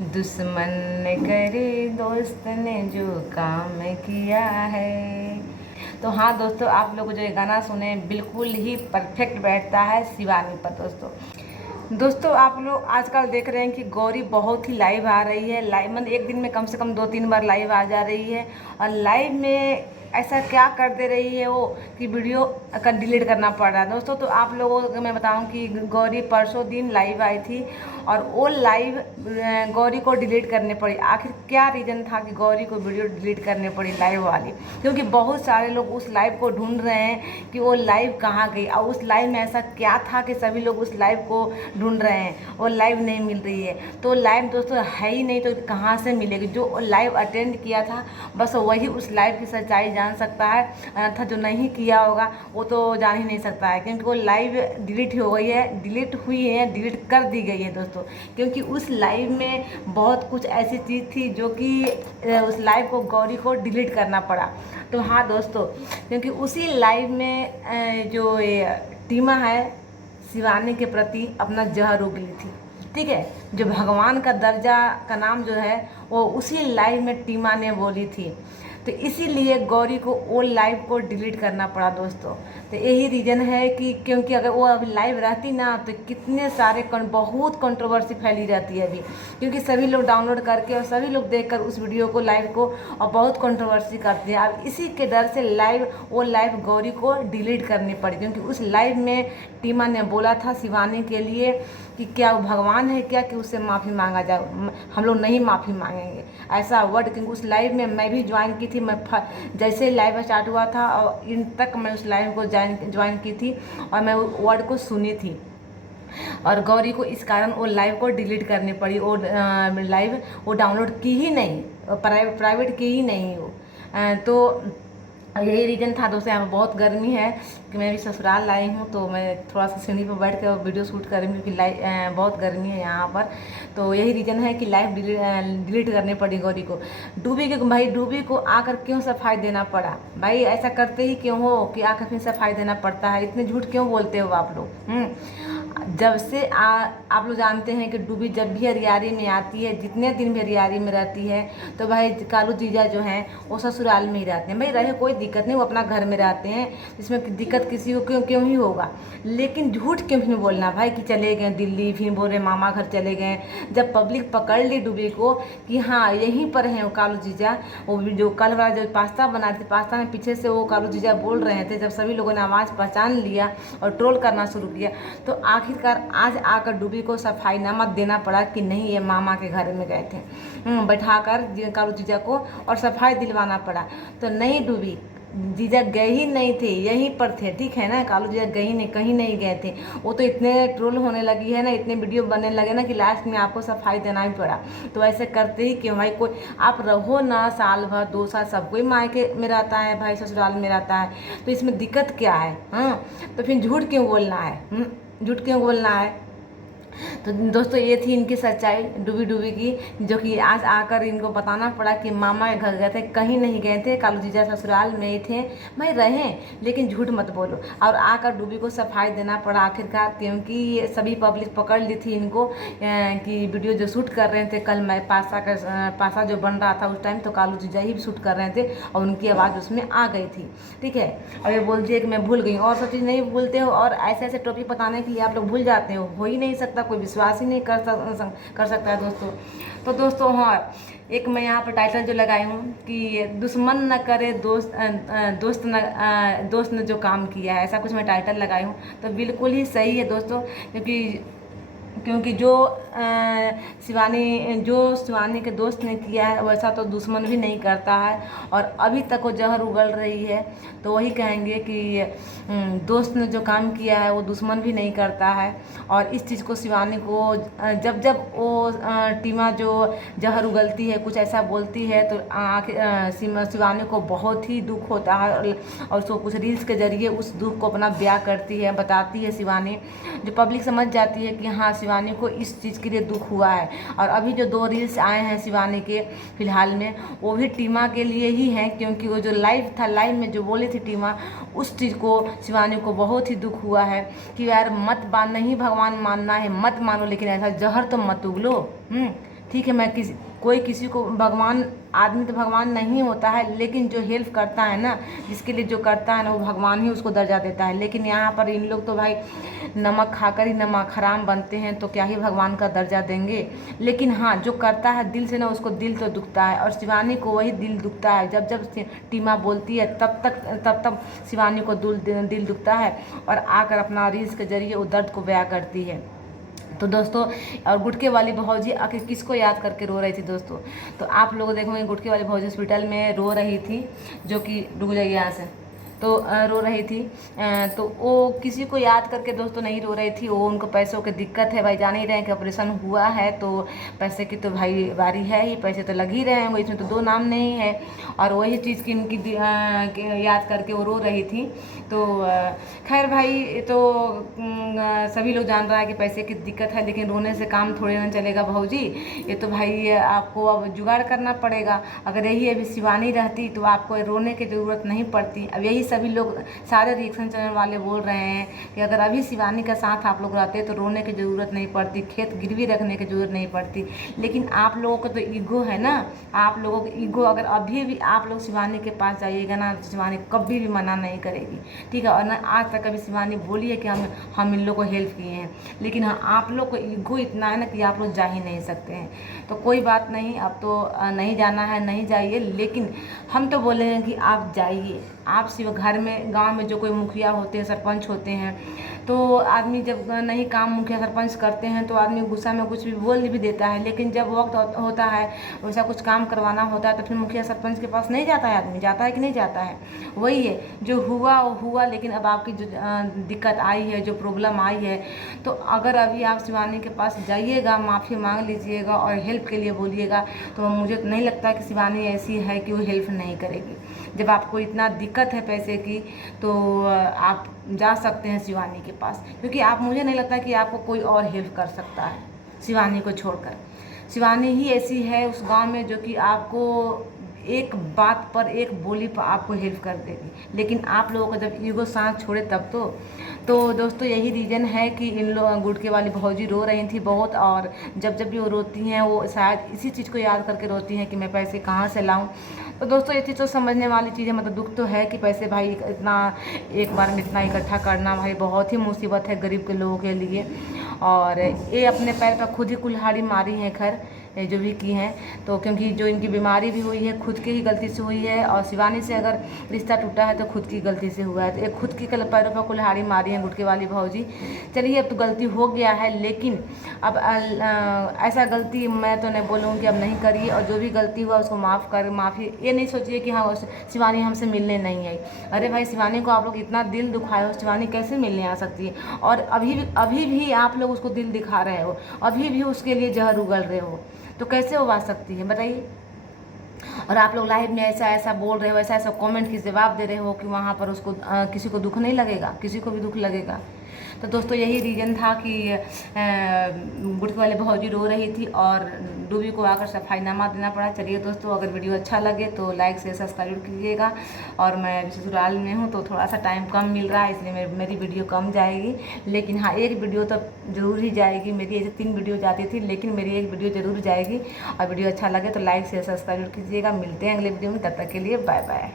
दुश्मन ने करे दोस्त ने जो काम किया है। तो हाँ दोस्तों, आप लोग जो ये गाना सुने बिल्कुल ही परफेक्ट बैठता है शिवानी पर। दोस्तों आप लोग आजकल देख रहे हैं कि गौरी बहुत ही लाइव आ रही है। लाइव मतलब एक दिन में कम से कम 2-3 बार लाइव आ जा रही है। और लाइव में ऐसा क्या कर दे रही है वो कि वीडियो का डिलीट करना पड़ रहा है दोस्तों। तो आप लोगों को मैं बताऊं कि गौरी परसों दिन लाइव आई थी और वो लाइव गौरी को डिलीट करने पड़ी। आखिर क्या रीज़न था कि गौरी को वीडियो डिलीट करने पड़ी लाइव वाली? क्योंकि बहुत सारे लोग उस लाइव को ढूंढ रहे हैं कि वो लाइव कहाँ गई और उस लाइव में ऐसा क्या था कि सभी लोग उस लाइव को ढूंढ रहे हैं। वो लाइव नहीं मिल रही है। तो लाइव दोस्तों है ही नहीं, तो कहाँ से मिलेगी? जो लाइव अटेंड किया था बस वही उस लाइव की सच्चाई जान सकता है, अन्यथा जो नहीं किया होगा वो तो जान ही नहीं सकता है। क्योंकि वो लाइव डिलीट हो गई है, डिलीट हुई है, डिलीट कर दी गई है दोस्तों। क्योंकि उस लाइव में बहुत कुछ ऐसी चीज़ थी जो कि उस लाइव को गौरी को डिलीट करना पड़ा। तो हाँ दोस्तों, क्योंकि उसी लाइव में जो टीमा है शिवानी के प्रति अपना जहर उगली थी। ठीक है, जो भगवान का दर्जा का नाम जो है वो उसी लाइव में टीमा ने बोली थी। तो इसीलिए गौरी को वो लाइव को डिलीट करना पड़ा दोस्तों। तो यही रीज़न है कि क्योंकि अगर वो अभी लाइव रहती ना तो कितने सारे बहुत कंट्रोवर्सी फैली रहती है अभी। क्योंकि सभी लोग डाउनलोड करके और सभी लोग देखकर उस वीडियो को लाइव को और बहुत कंट्रोवर्सी करते हैं। अब इसी के डर से वो लाइव गौरी को डिलीट करनी पड़ी। क्योंकि उस लाइव में टीमा ने बोला था शिवानी के लिए कि क्या वो भगवान है क्या कि उससे माफ़ी मांगा जाए, हम लोग नहीं माफ़ी मांगेंगे, ऐसा वर्ड। क्योंकि उस लाइव में मैं भी ज्वाइन की थी। मैं जैसे लाइव स्टार्ट हुआ था और इन तक मैं उस लाइव को ज्वाइन की थी और मैं वो वर्ड को सुनी थी। और गौरी को इस कारण वो लाइव को डिलीट करनी पड़ी। वो लाइव वो डाउनलोड की ही नहीं, प्राइवेट की ही नहीं वो। तो यही रीज़न था दोस्तों। यहाँ पर बहुत गर्मी है कि मैं भी ससुराल आई हूँ, तो मैं थोड़ा सा सीढ़ी पर बैठ कर वीडियो शूट कर रही हूँ क्योंकि बहुत गर्मी है यहाँ पर। तो यही रीज़न है कि लाइव डिलीट करनी पड़ी गौरी को। डूबी के भाई, डूबी को आकर क्यों सफाई देना पड़ा भाई? ऐसा करते ही क्यों हो कि आकर फिर सफाई देना पड़ता है? इतने झूठ क्यों बोलते हो आप लोग? जब से आप लोग जानते हैं कि डूबी जब भी हरियारी में आती है, जितने दिन भी हरियारी में रहती है, तो भाई कालू जीजा जो हैं वो ससुराल में ही रहते हैं। भाई रहे कोई दिक्कत नहीं, वो अपना घर में रहते हैं, इसमें दिक्कत किसी को क्यों क्यों ही होगा। लेकिन झूठ क्यों नहीं बोलना भाई कि चले गए दिल्ली, फिर बोल रहे मामा घर चले गए। जब पब्लिक पकड़ ली डूबी को कि हाँ यहीं पर हैं वो कालू जीजा, वो जो कल वाला जो पास्ता बना थे, पास्ता में पीछे से वो कालू जीजा बोल रहे थे, जब सभी लोगों ने आवाज़ पहचान लिया और ट्रोल करना शुरू किया, तो आखिरकार आज आकर डूबी को सफाईनामा देना पड़ा कि नहीं ये मामा के घर में गए थे। बैठाकर कालू जीजा को और सफाई दिलवाना पड़ा। तो नहीं, डूबी जीजा गए ही नहीं थे, यहीं पर थे। ठीक है ना, कालू जीजा गए ही नहीं, कहीं नहीं गए थे। वो तो इतने ट्रोल होने लगी है ना, इतने वीडियो बनने लगे ना कि लास्ट में आपको सफाई देना ही पड़ा। तो ऐसे करते ही क्यों भाई? कोई आप रहो ना साल भर 2 साल, सब कोई मायके में रहता है भाई, ससुराल में रहता है, तो इसमें दिक्कत क्या है? हाँ, तो फिर झूठ क्यों बोलना है? झूठ क्यों बोलना है? तो दोस्तों ये थी इनकी सच्चाई डूबी की, जो कि आज आकर इनको बताना पड़ा कि मामा के घर गए थे, कहीं नहीं गए थे, कालू जीजा ससुराल में ही थे। भाई रहें, लेकिन झूठ मत बोलो। और आकर डूबी को सफाई देना पड़ा आखिरकार, क्योंकि सभी पब्लिक पकड़ ली थी इनको कि वीडियो जो शूट कर रहे थे कल, मैं पासा जो बन रहा था उस टाइम, तो कालू जीजा ही शूट कर रहे थे और उनकी आवाज़ उसमें आ गई थी। ठीक है, और ये बोलती है कि मैं भूल गई, और सब चीज़ नहीं भूलते हो, और ऐसे ऐसे टॉपिक बताने के लिए आप लोग भूल जाते हो ही नहीं सकता, कोई विश्वास ही नहीं कर सकता है दोस्तों। तो दोस्तों हाँ, एक मैं यहाँ पर टाइटल जो लगाई हूँ कि दुश्मन न करे दोस्त, दोस्त ने जो काम किया है, ऐसा कुछ मैं टाइटल लगाई हूँ। तो बिल्कुल ही सही है दोस्तों, क्योंकि जो शिवानी के दोस्त ने किया है वैसा तो दुश्मन भी नहीं करता है। और अभी तक वो जहर उगल रही है, तो वही कहेंगे कि दोस्त ने जो काम किया है वो दुश्मन भी नहीं करता है। और इस चीज़ को शिवानी को जब जब वो टीमा जो जहर उगलती है, कुछ ऐसा बोलती है, तो शिवानी को बहुत ही दुख होता है और उसको कुछ रील्स के जरिए उस दुख को अपना बयां करती है, बताती है शिवानी, जो पब्लिक समझ जाती है कि हाँ शिवानी को इस चीज़ के लिए दुख हुआ है। और अभी जो 2 रील्स आए हैं शिवानी के फिलहाल में, वो भी टीमा के लिए ही हैं, क्योंकि वो जो लाइव था, लाइव में जो बोली थी टीमा, उस चीज़ को शिवानी को बहुत ही दुख हुआ है कि यार नहीं भगवान मानना है मत मानो, लेकिन ऐसा जहर तो मत उगलो। ठीक है, मैं कोई किसी को भगवान, आदमी तो भगवान नहीं होता है, लेकिन जो हेल्प करता है ना, जिसके लिए जो करता है ना, वो भगवान ही उसको दर्जा देता है। लेकिन यहाँ पर इन लोग तो भाई नमक खाकर ही नमक हराम बनते हैं, तो क्या ही भगवान का दर्जा देंगे। लेकिन हाँ, जो करता है दिल से ना, उसको दिल तो दुखता है, और शिवानी को वही दिल दुखता है। जब जब टीमा बोलती है तब शिवानी को दिल दुखता है, और आकर अपना रील्स के जरिए वो दर्द को बयां करती है। तो दोस्तों, और गुटके वाली भौजी आखिर किसको याद करके रो रही थी दोस्तों? तो आप लोग देखोगे गुटके वाली भौजी हॉस्पिटल में रो रही थी, जो कि रुक जाइए यहाँ से, तो रो रही थी। तो वो किसी को याद करके दोस्तों नहीं रो रही थी, वो उनको पैसों की दिक्कत है भाई, जान ही रहे हैं कि ऑपरेशन हुआ है, तो पैसे की तो भाई बारी है ही, पैसे तो लग ही रहे हैं, इसमें तो दो नाम नहीं है। और वही चीज़ की इनकी याद करके वो रो रही थी। तो खैर भाई, तो सभी लोग जान रहा है कि पैसे की दिक्कत है, लेकिन रोने से काम थोड़े ना चलेगा भौजी। ये तो भाई आपको अब जुगाड़ करना पड़ेगा। अगर यही अभी शिवानी रहती तो आपको रोने की ज़रूरत नहीं पड़ती। अब यही सभी लोग, सारे रिएक्शन चैनल वाले बोल रहे हैं कि अगर अभी शिवानी का साथ आप लोग रहते तो रोने की ज़रूरत नहीं पड़ती, खेत गिरवी रखने की ज़रूरत नहीं पड़ती। लेकिन आप लोगों का तो ईगो है ना, आप लोगों का ईगो, अगर अभी भी आप लोग शिवानी के पास जाइएगा ना, तो शिवानी कभी भी मना नहीं करेगी, ठीक है। और ना आज तक कभी शिवानी बोली है कि हम इन लोग को हेल्प किए हैं। लेकिन हाँ, आप लोग को ईगो इतना है ना कि आप लोग जा ही नहीं सकते हैं। तो कोई बात नहीं, अब तो नहीं जाना है, नहीं जाइए, लेकिन हम तो बोलेंगे कि आप जाइए। आप सिर्फ घर में, गांव में जो कोई मुखिया होते हैं, सरपंच होते हैं, तो आदमी जब नहीं काम मुखिया सरपंच करते हैं तो आदमी गुस्सा में कुछ भी बोल भी देता है। लेकिन जब वक्त होता है, वैसा कुछ काम करवाना होता है, तो फिर मुखिया सरपंच के पास नहीं जाता है आदमी, जाता है कि नहीं जाता है? वही है, जो हुआ वो हुआ। लेकिन अब आपकी जो दिक्कत आई है, जो प्रॉब्लम आई है, तो अगर अभी आप शिवानी के पास जाइएगा, माफ़ी मांग लीजिएगा और हेल्प के लिए बोलिएगा, तो मुझे तो नहीं लगता कि शिवानी ऐसी है कि वो हेल्प नहीं करेगी। जब आपको इतना दिक्कत है पैसे की, तो आप जा सकते हैं शिवानी के पास, क्योंकि आप, मुझे नहीं लगता कि आपको कोई और हेल्प कर सकता है शिवानी को छोड़कर। शिवानी ही ऐसी है उस गांव में जो कि आपको एक बात पर, एक बोली पर आपको हेल्प कर देगी। लेकिन आप लोगों का जब ईगो सांस छोड़े तब तो दोस्तों यही रीज़न है कि इन लोग, गुटके वाली भौजी रो रही थी बहुत। और जब जब भी वो रोती हैं, वो शायद इसी चीज़ को याद करके रोती हैं कि मैं पैसे कहाँ से लाऊं। तो दोस्तों ये चीज़ तो समझने वाली चीज़ है, मतलब दुख तो है कि पैसे भाई इतना एक बार में इतना इकट्ठा करना भाई बहुत ही मुसीबत है गरीब के लोगों के लिए। और ये अपने पैर पर खुद ही कुल्हाड़ी मारी हैं, खैर जो भी की हैं, तो क्योंकि जो इनकी बीमारी भी हुई है खुद की ही गलती से हुई है, और शिवानी से अगर रिश्ता टूटा है तो खुद की गलती से हुआ है। तो एक खुद की पैरों पर कुल्हाड़ी मारी है गुटके वाली भौजी। चलिए, अब तो गलती हो गया है, लेकिन अब ऐसा गलती मैं तो नहीं बोलूँगी अब नहीं करिए, और जो भी गलती हुआ उसको माफ़ी, ये नहीं सोचिए कि हाँ शिवानी हमसे मिलने नहीं आई। अरे भाई, शिवानी को आप लोग इतना दिल दुखाए हो, शिवानी कैसे मिलने आ सकती है? और अभी भी आप लोग उसको दिल दिखा रहे हो, अभी भी उसके लिए जहर उगल रहे हो, तो कैसे वो आ सकती है बताइए? और आप लोग लाइव में ऐसा ऐसा बोल रहे हो, ऐसा ऐसा कमेंट की जवाब दे रहे हो कि वहाँ पर उसको किसी को दुख नहीं लगेगा, किसी को भी दुख लगेगा। तो दोस्तों यही रीज़न था कि गुटके वाले भौजी रो रही थी और डूबी को आकर सफाईनामा देना पड़ा। चलिए दोस्तों, अगर वीडियो अच्छा लगे तो लाइक से सब्सक्राइब कीजिएगा। और मैं ससुराल में हूँ तो थोड़ा सा टाइम कम मिल रहा है, इसलिए मेरी वीडियो कम जाएगी। लेकिन हाँ, एक वीडियो तो ज़रूर ही जाएगी मेरी। ऐसे 3 वीडियो जाती थी, लेकिन मेरी एक वीडियो ज़रूर जाएगी। और वीडियो अच्छा लगे तो लाइक से सब्सक्राइब कीजिएगा। मिलते हैं अगले वीडियो में, तब तक के लिए बाय बाय।